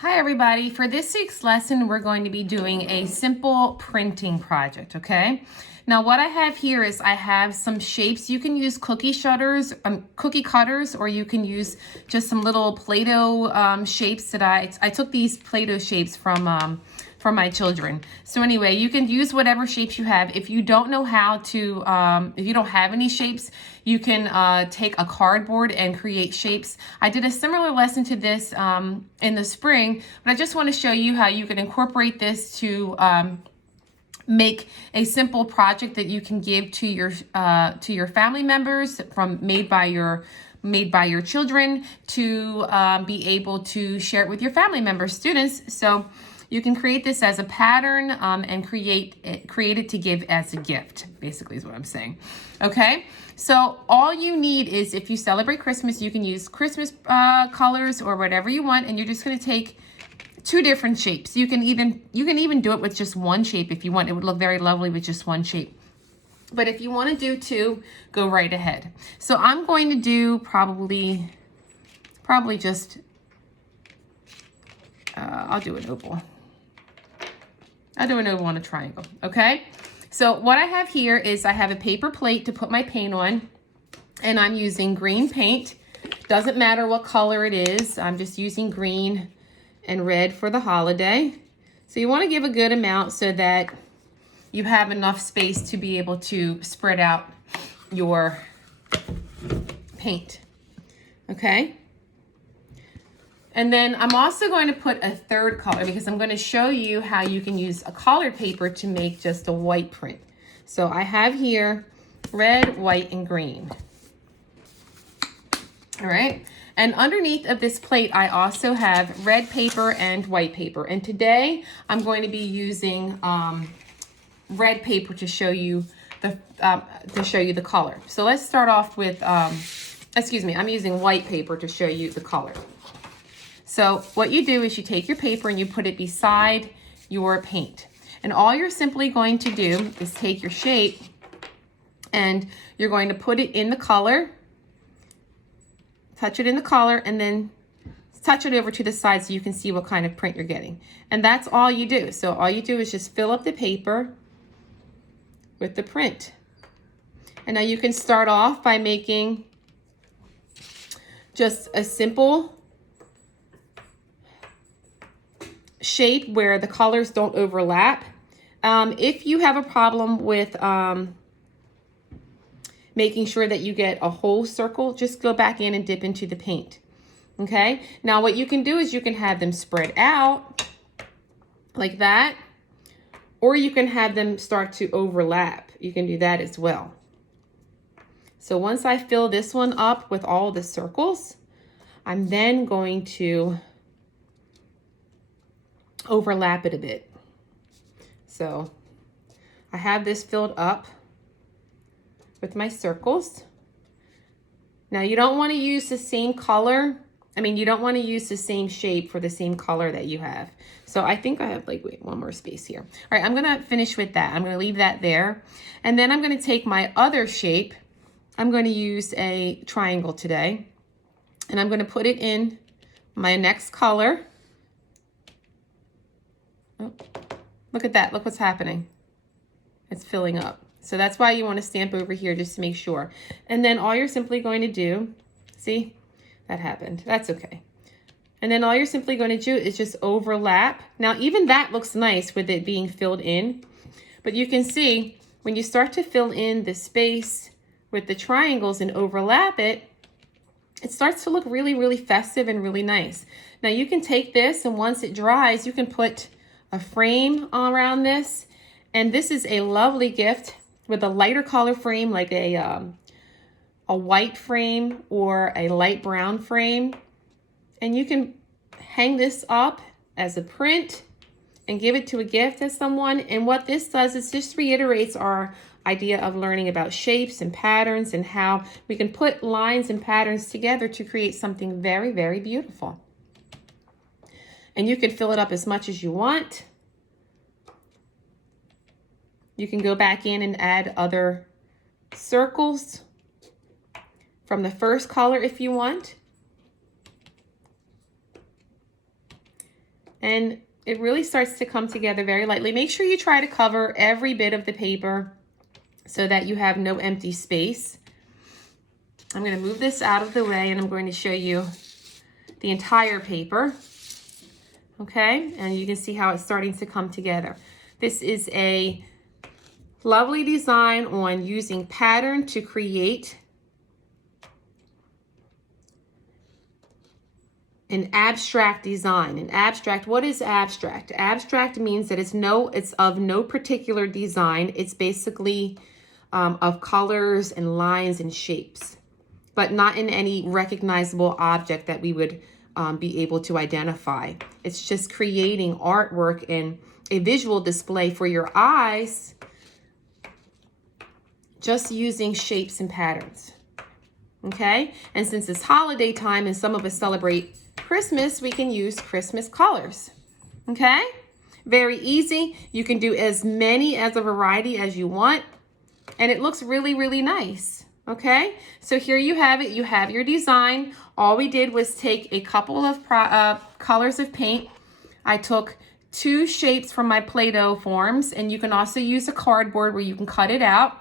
Hi everybody, for this week's lesson we're going to be doing a simple printing project, okay? Now what I have here is I have some shapes. You can use cookie cutters, or you can use just some little Play-Doh shapes that I took these Play-Doh shapes from my children. So anyway, you can use whatever shapes you have. If you don't know how to, if you don't have any shapes, you can take a cardboard and create shapes. I did a similar lesson to this in the spring, but I just want to show you how you can incorporate this to make a simple project that you can give to your family members made by your children to be able to share it with your family members, students. So you can create this as a pattern and create it to give as a gift, basically is what I'm saying. Okay, so all you need is, if you celebrate Christmas, you can use Christmas colors or whatever you want, and you're just going to take two different shapes. You can even do it with just one shape if you want. It would look very lovely with just one shape. But if you want to do two, go right ahead. So I'm going to do probably just, I'll do an oval. I'll do an oval on a triangle, okay? So what I have here is I have a paper plate to put my paint on, and I'm using green paint. Doesn't matter what color it is. I'm just using green and red for the holiday. So you want to give a good amount so that you have enough space to be able to spread out your paint, okay? And then I'm also going to put a third color because I'm going to show you how you can use a colored paper to make just a white print. So I have here red, white, and green. All right. And underneath of this plate, I also have red paper and white paper. And today I'm going to be using red paper to show you the color. So let's start off with, I'm using white paper to show you the color. So what you do is you take your paper and you put it beside your paint. And all you're simply going to do is take your shape and you're going to put it in the color, touch it in the color, and then touch it over to the side so you can see what kind of print you're getting. And that's all you do. So all you do is just fill up the paper with the print. And now you can start off by making just a simple shape where the colors don't overlap. If you have a problem with making sure that you get a whole circle, just go back in and dip into the paint. Okay, now what you can do is you can have them spread out like that, or you can have them start to overlap. You can do that as well. So once I fill this one up with all the circles, I'm then going to overlap it a bit. So I have this filled up with my circles. Now you don't want to use the same color. You don't want to use the same shape for the same color that you have. So I think I have one more space here. All right, I'm going to finish with that. I'm going to leave that there. And then I'm going to take my other shape. I'm going to use a triangle today. And I'm going to put it in my next color. Oh, look at that. Look what's happening. It's filling up. So that's why you want to stamp over here just to make sure. And then all you're simply going to do, see, that happened. That's okay. And then all you're simply going to do is just overlap. Now, even that looks nice with it being filled in. But you can see when you start to fill in the space with the triangles and overlap it, it starts to look really, really festive and really nice. Now you can take this, and once it dries, you can put a frame around this. And this is a lovely gift with a lighter color frame, like a white frame or a light brown frame. And you can hang this up as a print and give it to a gift to someone. And what this does is just reiterates our idea of learning about shapes and patterns and how we can put lines and patterns together to create something very, very beautiful. And you can fill it up as much as you want. You can go back in and add other circles from the first color if you want. And it really starts to come together very lightly. Make sure you try to cover every bit of the paper so that you have no empty space. I'm going to move this out of the way and I'm going to show you the entire paper. Okay, and you can see how it's starting to come together. This is a lovely design on using pattern to create an abstract design. An abstract, what is abstract? Abstract means that it's of no particular design. It's basically of colors and lines and shapes, but not in any recognizable object that we would be able to identify. It's just creating artwork and a visual display for your eyes, just using shapes and patterns. Okay, and since it's holiday time and some of us celebrate Christmas, we can use Christmas colors. Okay, very easy. You can do as many as a variety as you want, and it looks really, really nice. Okay, so here you have it. You have your design. All we did was take a couple of colors of paint. I took 2 shapes from my Play-Doh forms, and you can also use a cardboard where you can cut it out,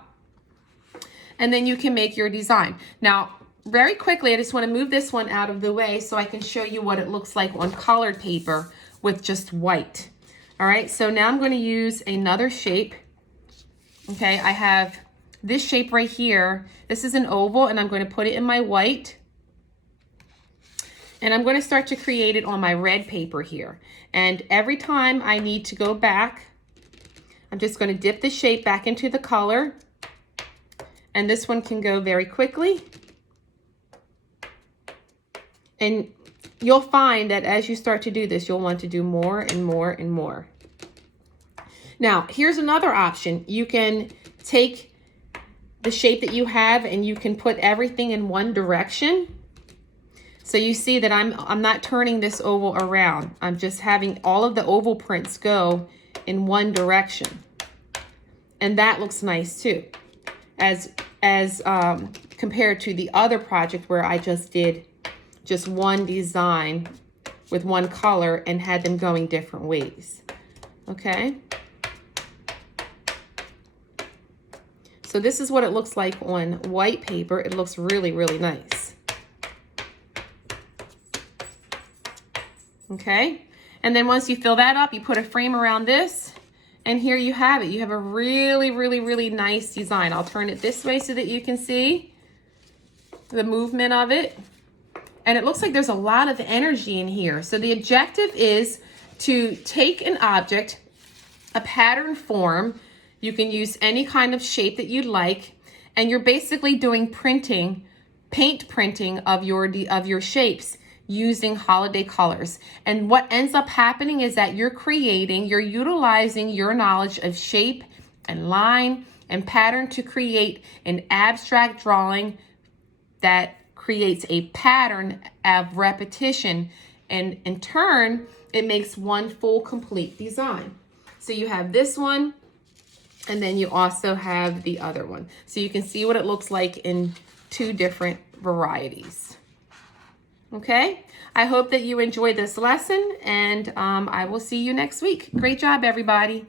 and then you can make your design. Now, very quickly, I just want to move this one out of the way so I can show you what it looks like on colored paper with just white. All right, so now I'm going to use another shape. Okay, I have this shape right here. This is an oval, and I'm going to put it in my white. And I'm going to start to create it on my red paper here. And every time I need to go back, I'm just going to dip the shape back into the color. And this one can go very quickly. And you'll find that as you start to do this, you'll want to do more and more and more. Now, here's another option. You can take the shape that you have and you can put everything in one direction. So you see that I'm not turning this oval around. I'm just having all of the oval prints go in one direction. And that looks nice too, as compared to the other project where I just did just one design with one color and had them going different ways. Okay. So this is what it looks like on white paper. It looks really, really nice. Okay. And then once you fill that up, you put a frame around this, and here you have it. You have a really, really, really nice design. I'll turn it this way so that you can see the movement of it. And it looks like there's a lot of energy in here. So the objective is to take an object, a pattern form. You can use any kind of shape that you'd like, and you're basically doing printing, paint printing of your shapes using holiday colors. And what ends up happening is that you're utilizing your knowledge of shape and line and pattern to create an abstract drawing that creates a pattern of repetition, and in turn, it makes one full complete design. So you have this one, and then you also have the other one. So you can see what it looks like in 2 different varieties. Okay, I hope that you enjoyed this lesson, and I will see you next week. Great job, everybody.